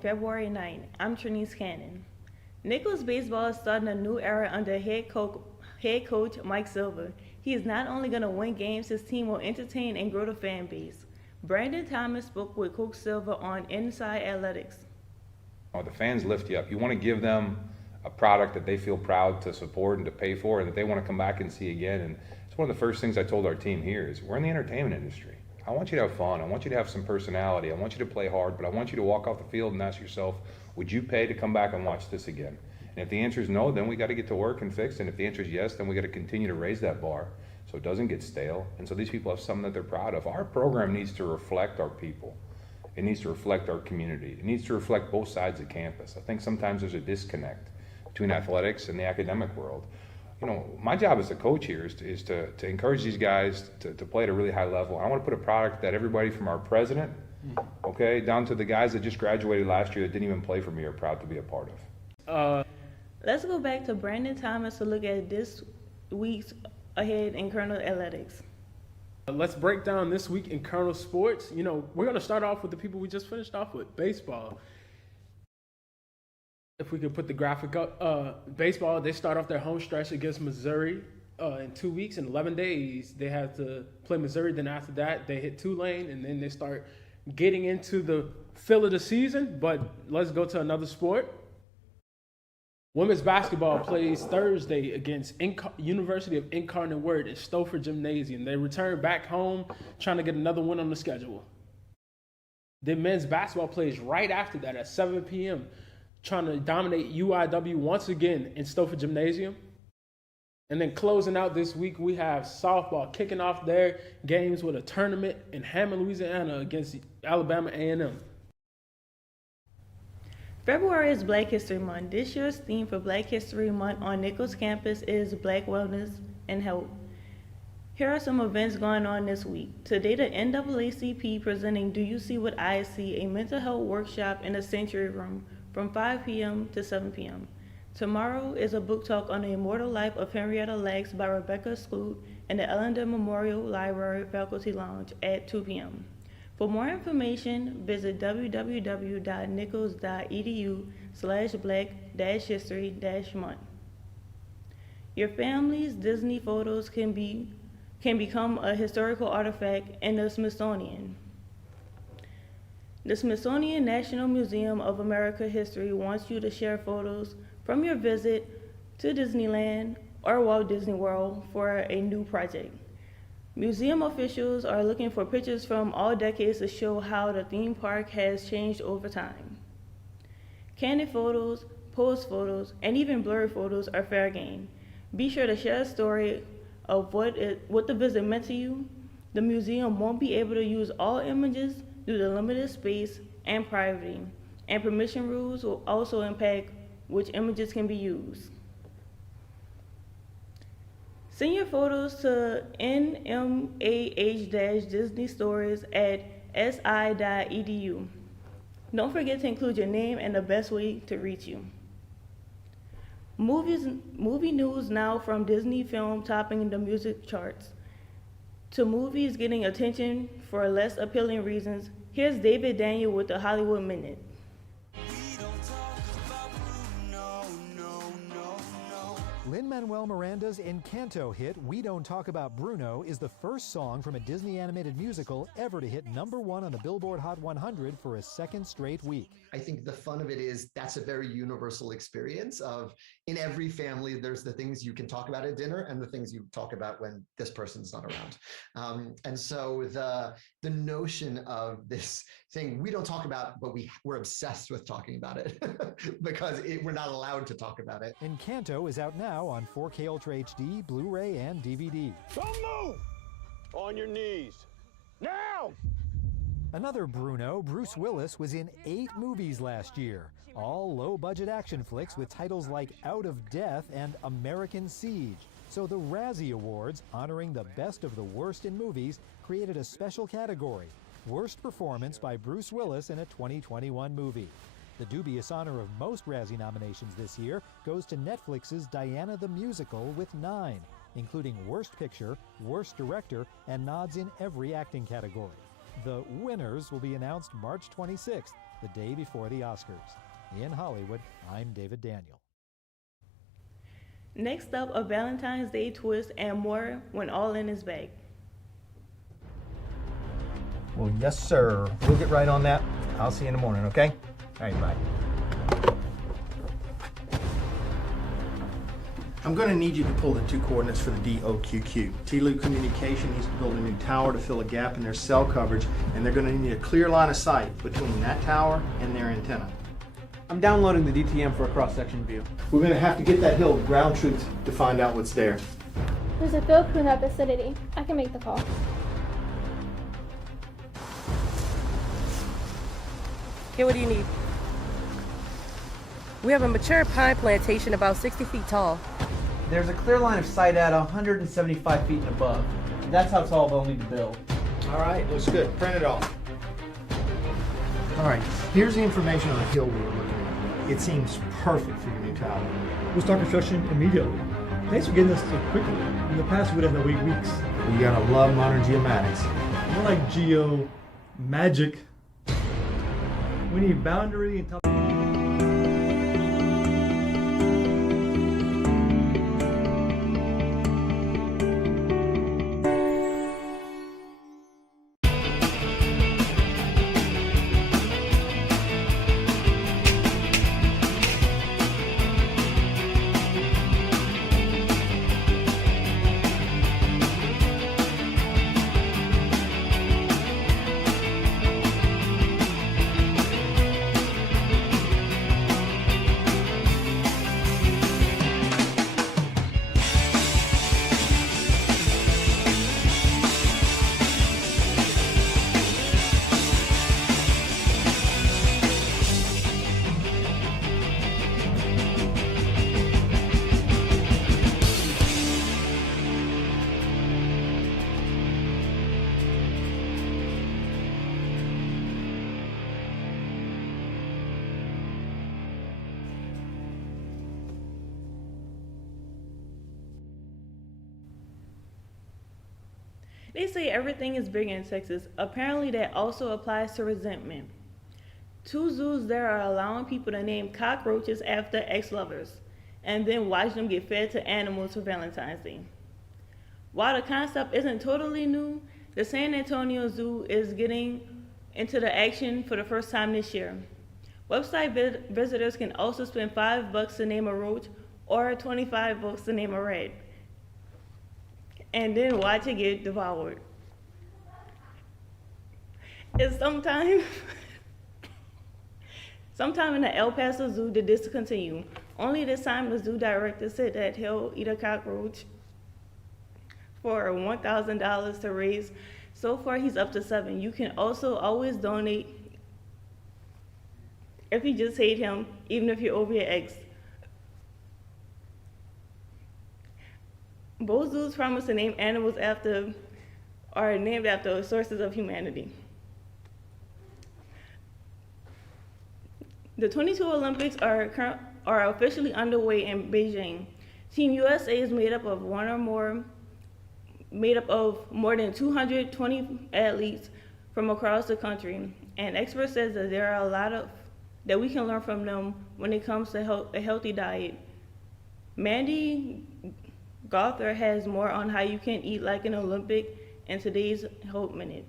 February 9th. I'm Trinice Cannon. Nichols baseball is starting a new era under head coach Mike Silver. He is not only going to win games, his team will entertain and grow the fan base. Brandon Thomas spoke with Coach Silver on Inside Athletics. The fans lift you up. You want to give them a product that they feel proud to support and to pay for and that they want to come back and see again. And it's one of the first things I told our team here is we're in the entertainment industry. I want you to have fun. I want you to have some personality. I want you to play hard, but I want you to walk off the field and ask yourself, would you pay to come back and watch this again? And if the answer is no, then we got to get to work and fix it. And if the answer is yes, then we got to continue to raise that bar so it doesn't get stale. And so these people have something that they're proud of. Our program needs to reflect our people. It needs to reflect our community. It needs to reflect both sides of campus. I think sometimes there's a disconnect between athletics and the academic world. My job as a coach here is to encourage these guys to play at a really high level. I want to put a product that everybody from our president, down to the guys that just graduated last year that didn't even play for me are proud to be a part of. Let's go back to Brandon Thomas to look at this week's ahead in Colonel Athletics. Let's break down this week in Colonel Sports. We're going to start off with the people we just finished off with, baseball. If we could put the graphic up, baseball, they start off their home stretch against Missouri in 2 weeks. In 11 days, they have to play Missouri. Then after that, they hit Tulane, and then they start getting into the fill of the season. But let's go to another sport. Women's basketball plays Thursday against University of Incarnate Word at Stouffer Gymnasium. They return back home trying to get another win on the schedule. Then men's basketball plays right after that at 7 p.m., trying to dominate UIW once again in Stouffer Gymnasium. And then closing out this week, we have softball kicking off their games with a tournament in Hammond, Louisiana against Alabama A&M. February is Black History Month. This year's theme for Black History Month on Nichols campus is Black Wellness and Health. Here are some events going on this week. Today, the NAACP presenting Do You See What I See, a mental health workshop in the Century Room from 5 p.m. to 7 p.m. Tomorrow is a book talk on the immortal life of Henrietta Lacks by Rebecca Skloot in the Ellender Memorial Library Faculty Lounge at 2 p.m. For more information, visit www.nichols.edu/black-history-month. Your family's Disney photos can become a historical artifact in the Smithsonian. The Smithsonian National Museum of American History wants you to share photos from your visit to Disneyland or Walt Disney World for a new project. Museum officials are looking for pictures from all decades to show how the theme park has changed over time. Candid photos, posed photos, and even blurry photos are fair game. Be sure to share a story of what the visit meant to you. The museum won't be able to use all images due to limited space and privacy, and permission rules will also impact which images can be used. Send your photos to nmah-disney stories at si.edu. Don't forget to include your name and the best way to reach you. Movie news now from Disney film topping the music charts to movies getting attention for less appealing reasons. Here's David Daniel with the Hollywood Minute. Lin-Manuel Miranda's Encanto hit We Don't Talk About Bruno is the first song from a Disney animated musical ever to hit #1 on the Billboard Hot 100 for a second straight week. I think the fun of it is that's a very universal experience of in every family, there's the things you can talk about at dinner and the things you talk about when this person's not around. And so the notion of this thing we don't talk about, but we're obsessed with talking about it because we're not allowed to talk about it. Encanto is out now on 4K Ultra HD, Blu-ray, and DVD. Don't move! On your knees. Now! Another Bruno, Bruce Willis, was in 8 movies last year, all low-budget action flicks with titles like Out of Death and American Siege. So the Razzie Awards, honoring the best of the worst in movies, created a special category, Worst Performance by Bruce Willis in a 2021 movie. The dubious honor of most Razzie nominations this year goes to Netflix's Diana the Musical with 9, including Worst Picture, Worst Director, and nods in every acting category. The winners will be announced March 26th. the day before the Oscars. In Hollywood, I'm David Daniel. Next up, a Valentine's Day twist and more when All In is back. Well, yes, sir. We'll get right on that. I'll see you in the morning, okay? All right, bye. I'm going to need you to pull the two coordinates for the DOQQ. TLU Communication needs to build a new tower to fill a gap in their cell coverage, and they're going to need a clear line of sight between that tower and their antenna. I'm downloading the DTM for a cross-section view. We're going to have to get that hill ground truth to find out what's there. There's a field crew in that vicinity. I can make the call. Okay, what do you need? We have a mature pine plantation about 60 feet tall. There's a clear line of sight at 175 feet and above. That's how tall they'll need to build. All right, looks good. Print it off. All right, here's the information on the hill we were looking at. It seems perfect for your new tower. We'll start construction immediately. Thanks for getting us so quickly. In the past, we'd have to wait weeks. Well, you gotta love modern geomatics. More like geo magic. We need boundary and top. They say everything is big in Texas. Apparently that also applies to resentment. 2 zoos there are allowing people to name cockroaches after ex-lovers and then watch them get fed to animals for Valentine's Day. While the concept isn't totally new, the San Antonio Zoo is getting into the action for the first time this year. Website visitors can also spend $5 to name a roach or $25 to name a rat, and then watch it get devoured. It's sometime in the El Paso Zoo did this continue. Only this time the zoo director said that he'll eat a cockroach for $1,000 to raise. So far he's up to 7. You can also always donate if you just hate him, even if you're over your ex. Both zoos promise to name animals are named after sources of humanity. The 22 Olympics are officially underway in Beijing. Team USA is made up of more than 220 athletes from across the country, and experts says that there are a lot that we can learn from them when it comes to a healthy diet. Mandy Gawther has more on how you can eat like an Olympic in today's Hope Minute.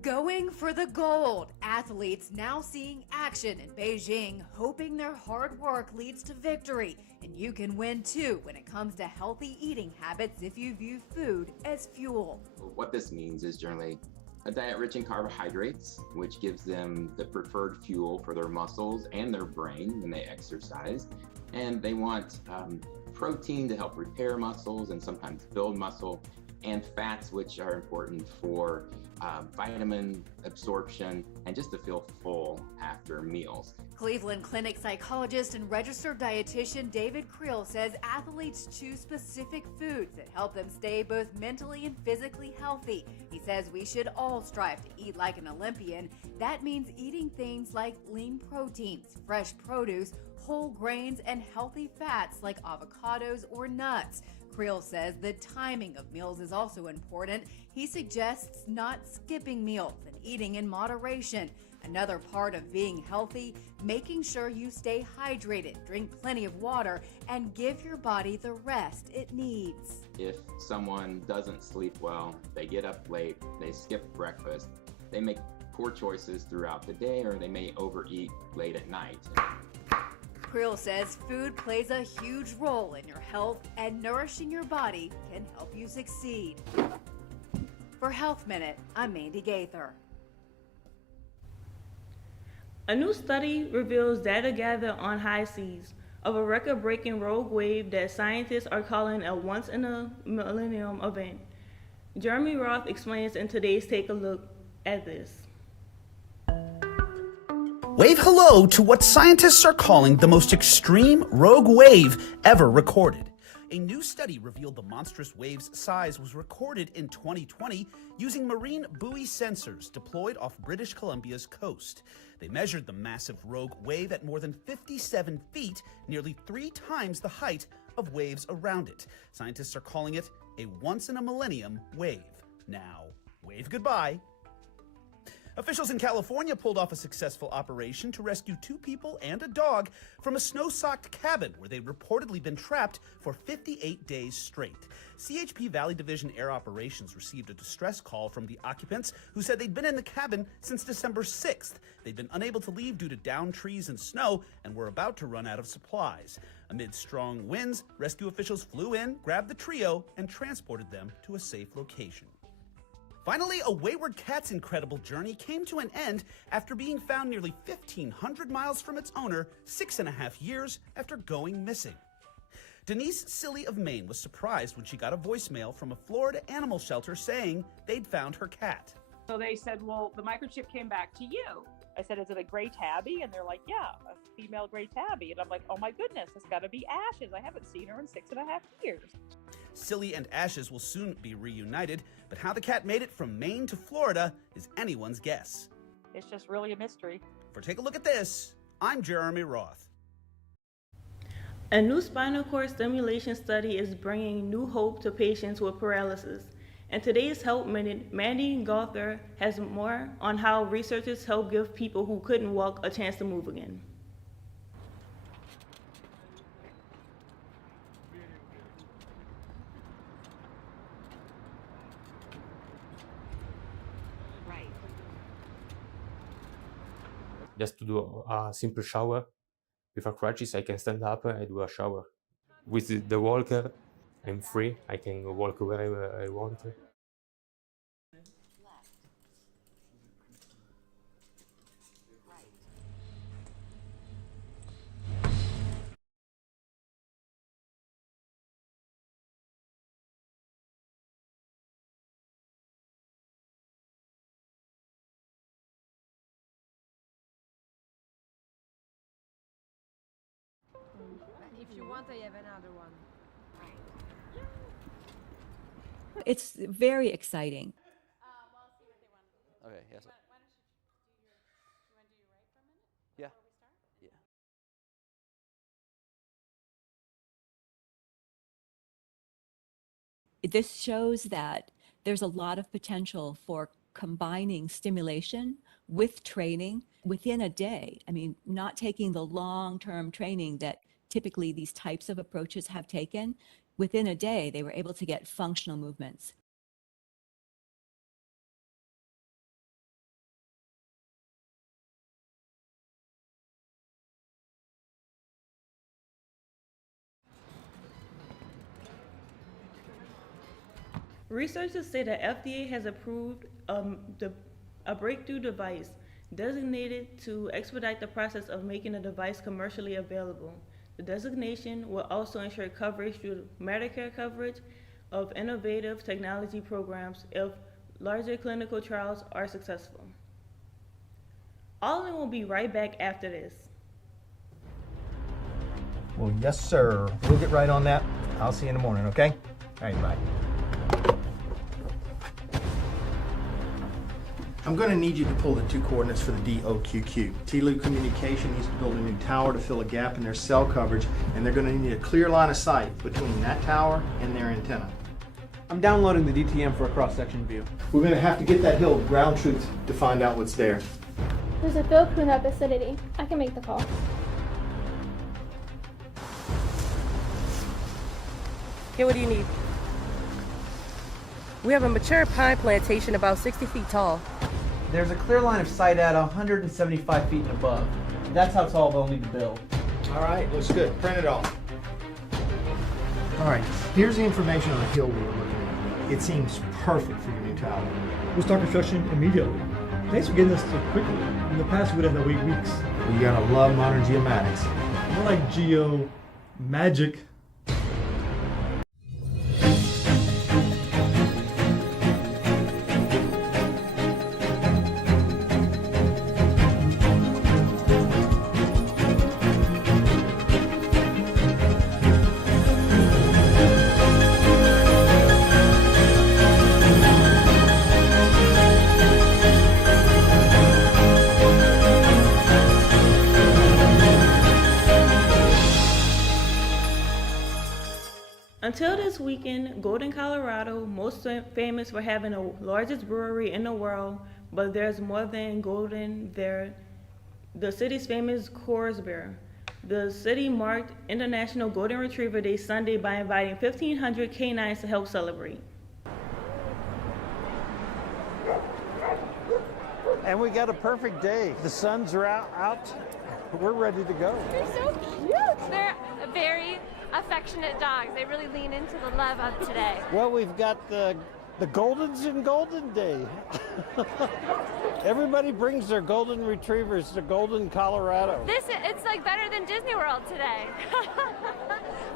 Going for the gold. Athletes now seeing action in Beijing, hoping their hard work leads to victory. And you can win too when it comes to healthy eating habits if you view food as fuel. What this means is generally a diet rich in carbohydrates, which gives them the preferred fuel for their muscles and their brain when they exercise. And they want protein to help repair muscles and sometimes build muscle, and fats, which are important for vitamin absorption and just to feel full after meals. Cleveland Clinic psychologist and registered dietitian David Creel says athletes choose specific foods that help them stay both mentally and physically healthy. He says we should all strive to eat like an Olympian. That means eating things like lean proteins, fresh produce, whole grains, and healthy fats like avocados or nuts. Creel says the timing of meals is also important. He suggests not skipping meals and eating in moderation. Another part of being healthy, making sure you stay hydrated, drink plenty of water, and give your body the rest it needs. If someone doesn't sleep well, they get up late, they skip breakfast, they make poor choices throughout the day, or they may overeat late at night. Creel says food plays a huge role in your health, and nourishing your body can help you succeed. For Health Minute, I'm Mandy Gaither. A new study reveals data gathered on high seas of a record-breaking rogue wave that scientists are calling a once-in-a-millennium event. Jeremy Roth explains in today's Take a Look at this. Wave hello to what scientists are calling the most extreme rogue wave ever recorded. A new study revealed the monstrous wave's size was recorded in 2020 using marine buoy sensors deployed off British Columbia's coast. They measured the massive rogue wave at more than 57 feet, nearly 3 times the height of waves around it. Scientists are calling it a once-in-a-millennium wave. Now, wave goodbye. Officials in California pulled off a successful operation to rescue 2 people and a dog from a snow-socked cabin where they'd reportedly been trapped for 58 days straight. CHP Valley Division Air Operations received a distress call from the occupants who said they'd been in the cabin since December 6th. They'd been unable to leave due to downed trees and snow and were about to run out of supplies. Amid strong winds, rescue officials flew in, grabbed the trio, and transported them to a safe location. Finally, a wayward cat's incredible journey came to an end after being found nearly 1,500 miles from its owner 6.5 years after going missing. Denise Silly of Maine was surprised when she got a voicemail from a Florida animal shelter saying they'd found her cat. So they said, well, the microchip came back to you. I said, is it a gray tabby? And they're like, yeah, a female gray tabby. And I'm like, oh my goodness, it's got to be Ashes. I haven't seen her in 6.5 years. Silly and Ashes will soon be reunited, but how the cat made it from Maine to Florida is anyone's guess. It's just really a mystery. For Take a Look at This, I'm Jeremy Roth. A new spinal cord stimulation study is bringing new hope to patients with paralysis. In today's Help Minute, Mandy Gaither has more on how researchers help give people who couldn't walk a chance to move again. Just to do a simple shower without crutches, I can stand up and do a shower. With the walker, I'm free. I can walk wherever I want. If you want, I have another one. It's very exciting. Okay, yes. Yeah. This shows that there's a lot of potential for combining stimulation with training within a day. I mean, not taking the long-term training that typically these types of approaches have taken. Within a day, they were able to get functional movements. Researchers say the FDA has approved a breakthrough device designated to expedite the process of making the device commercially available. The designation will also ensure coverage through Medicare coverage of innovative technology programs if larger clinical trials are successful. All in will be right back after this. Well, yes, sir. We'll get right on that. I'll see you in the morning, okay? All right, bye. I'm going to need you to pull the two coordinates for the DOQQ. TLU Communication needs to build a new tower to fill a gap in their cell coverage, and they're going to need a clear line of sight between that tower and their antenna. I'm downloading the DTM for a cross-section view. We're going to have to get that hill of ground truth to find out what's there. There's a field crew in that vicinity. I can make the call. Okay, what do you need? We have a mature pine plantation about 60 feet tall. There's a clear line of sight at 175 feet and above. That's how tall they'll need to build. All right, looks good. Print it off. All right, here's the information on the hill we were looking at. It seems perfect for your new tower. We'll start construction immediately. Thanks for getting us so quickly. In the past, we'd have to wait weeks. Well, you gotta love modern geomatics. More like geo magic. Until this weekend, Golden, Colorado, most famous for having the largest brewery in the world, but there's more than Golden there. The city's famous Coors beer. The city marked International Golden Retriever Day Sunday by inviting 1,500 canines to help celebrate. And we got a perfect day. The suns are out. We're ready to go. They're so cute. They're very affectionate dogs. They really lean into the love of today. Well, we've got the Goldens in Golden Day. Everybody brings their golden retrievers to Golden, Colorado. It's like better than Disney World today.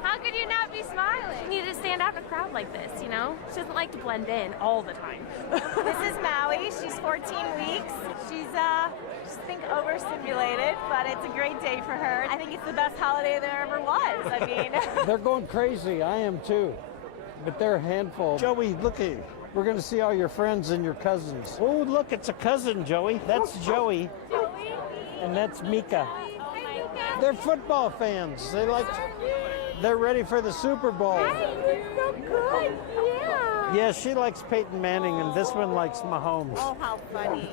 How could you not be smiling? You need to stand out in a crowd like this, you know? She doesn't like to blend in all the time. This is Maui. She's 14 weeks. She's just think overstimulated, but it's a great day for her. I think it's the best holiday there ever was. I mean, They're going crazy. I am too. But they're a handful. Joey, look at you. We're going to see all your friends and your cousins. Oh, look, it's a cousin, Joey. That's Joey. Joey. And that's Mika. Hi, Mika. They're football fans. They're ready for the Super Bowl. Hey, you're so good. Yeah. Yeah, she likes Peyton Manning, and this one likes Mahomes. Oh, how funny.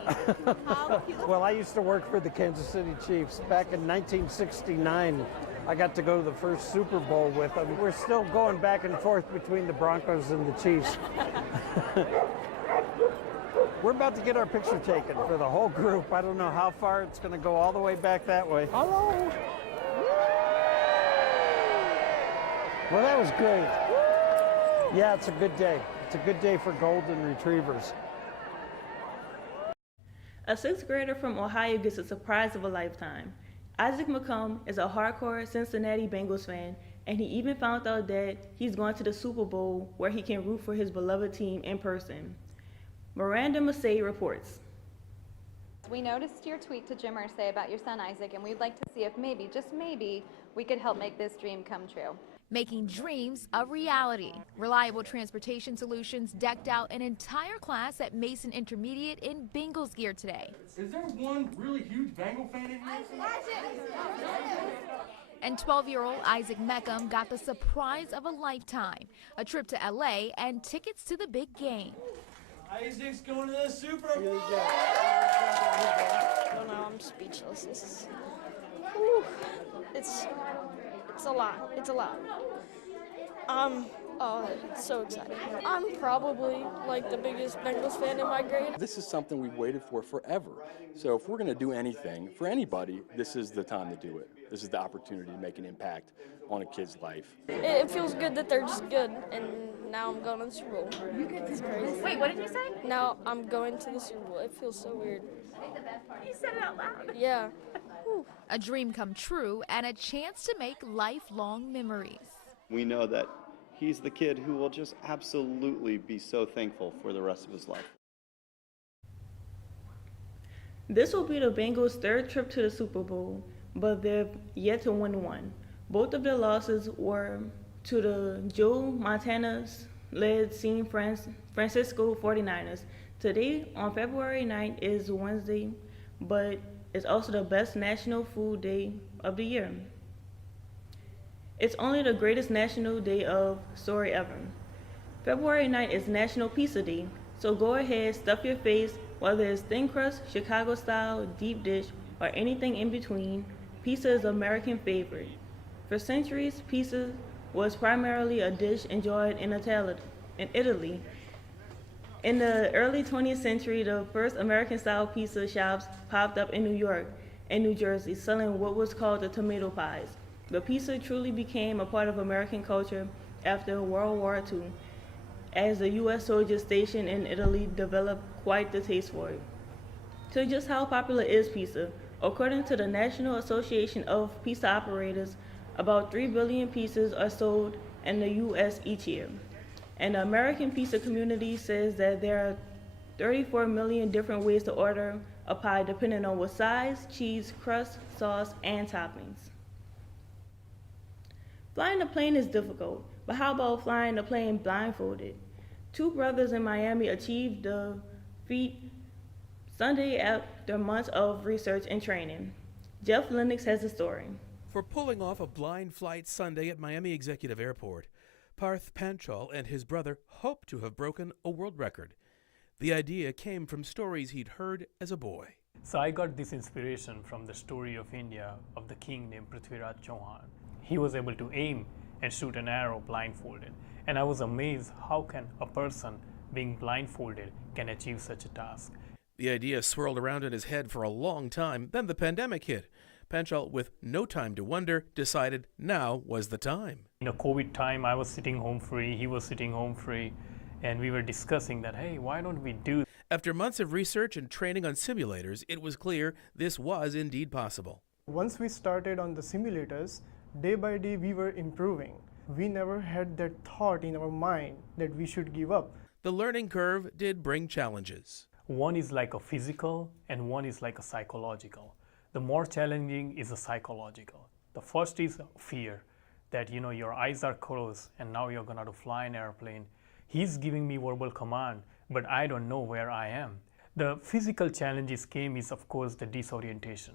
How cute. Well, I used to work for the Kansas City Chiefs. Back in 1969, I got to go to the first Super Bowl with them. We're still going back and forth between the Broncos and the Chiefs. We're about to get our picture taken for the whole group. I don't know how far it's going to go all the way back that way. Hello. Well, that was great. Yeah, it's a good day. It's a good day for golden retrievers. A sixth grader from Ohio gets a surprise of a lifetime. Isaac McComb is a hardcore Cincinnati Bengals fan, and he even found out that he's going to the Super Bowl where he can root for his beloved team in person. Miranda Massey reports. We noticed your tweet to Jim Irsay about your son Isaac, and we'd like to see if maybe, just maybe, we could help make this dream come true. Making dreams a reality. Reliable transportation solutions decked out an entire class at Mason Intermediate in Bengals gear today. Is there one really huge Bengal fan in here? And 12-year-old Isaac Meckham got the surprise of a lifetime, a trip to LA and tickets to the big game. Isaac's going to the Super Bowl! I don't know, I'm speechless. This is, it's a lot. It's a lot. Oh, it's so exciting. I'm probably like the biggest Bengals fan in my grade. This is something we've waited for forever. So if we're going to do anything for anybody, this is the time to do it. This is the opportunity to make an impact on a kid's life. It feels good that they're just good, and now I'm going to the Super Bowl. It's crazy. Wait, what did you say? Now I'm going to the Super Bowl. It feels so weird. You said it out loud. Yeah. A dream come true and a chance to make lifelong memories. We know that he's the kid who will just absolutely be so thankful for the rest of his life. This will be the Bengals' third trip to the Super Bowl, but they've yet to win one. Both of their losses were to the Joe Montana's led San Francisco 49ers. Today, on February 9th, is Wednesday, but it's also the best National Food Day of the year. It's only the greatest national day of story ever. February 9th is National Pizza Day, so go ahead, stuff your face, whether it's thin crust, Chicago style, deep dish, or anything in between. Pizza is an American favorite. For centuries, pizza was primarily a dish enjoyed in Italy. In the early 20th century, the first American-style pizza shops popped up in New York and New Jersey, selling what was called the tomato pies. The pizza truly became a part of American culture after World War II, as the U.S. soldiers stationed in Italy developed quite the taste for it. So just how popular is pizza? According to the National Association of Pizza Operators, about 3 billion pizzas are sold in the U.S. each year. And the American pizza community says that there are 34 million different ways to order a pie depending on what size, cheese, crust, sauce, and toppings. Flying a plane is difficult, but how about flying a plane blindfolded? 2 brothers in Miami achieved the feat Sunday after months of research and training. Jeff Lennox has the story. For pulling off a blind flight Sunday at Miami Executive Airport, Parth Panchal and his brother hope to have broken a world record. The idea came from stories he'd heard as a boy. So I got this inspiration from the story of India of the king named Prithviraj Chauhan. He was able to aim and shoot an arrow blindfolded. And I was amazed how can a person being blindfolded can achieve such a task. The idea swirled around in his head for a long time, then the pandemic hit. Panchal, with no time to wonder, decided now was the time. In a COVID time, I was sitting home free, he was sitting home free, and we were discussing that, hey, why don't we do? After months of research and training on simulators, it was clear this was indeed possible. Once we started on the simulators, day by day we were improving. We never had that thought in our mind that we should give up. The learning curve did bring challenges. One is like a physical and one is like a psychological. The more challenging is the psychological. The first is fear, that your eyes are closed and now you're gonna fly an airplane. He's giving me verbal command, but I don't know where I am. The physical challenges came is of course the disorientation.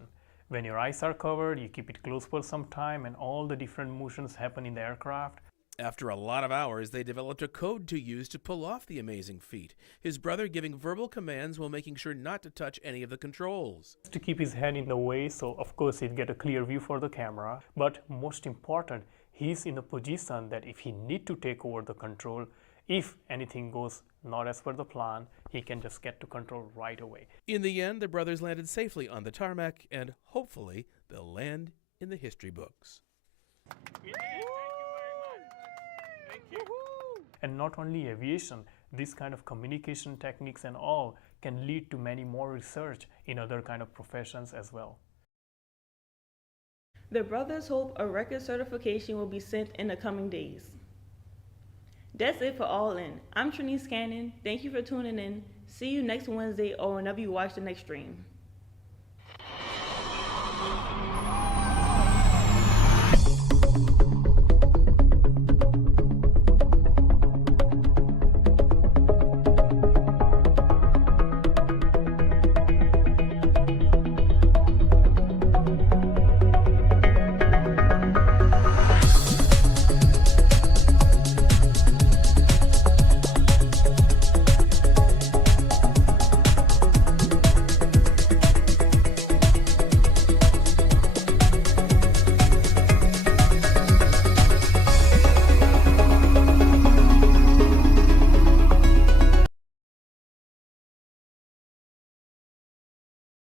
When your eyes are covered, you keep it closed for some time and all the different motions happen in the aircraft. After a lot of hours, they developed a code to use to pull off the amazing feat, his brother giving verbal commands while making sure not to touch any of the controls. To keep his head in the way, so of course he'd get a clear view for the camera. But most important, he's in a position that if he need to take over the control, if anything goes not as per the plan, he can just get to control right away. In the end, the brothers landed safely on the tarmac, and hopefully they'll land in the history books. And not only aviation, this kind of communication techniques and all can lead to many more research in other kind of professions as well. The brothers hope a record certification will be sent in the coming days. That's it for All In. I'm Trinice Cannon. Thank you for tuning in. See you next Wednesday or whenever you watch the next stream.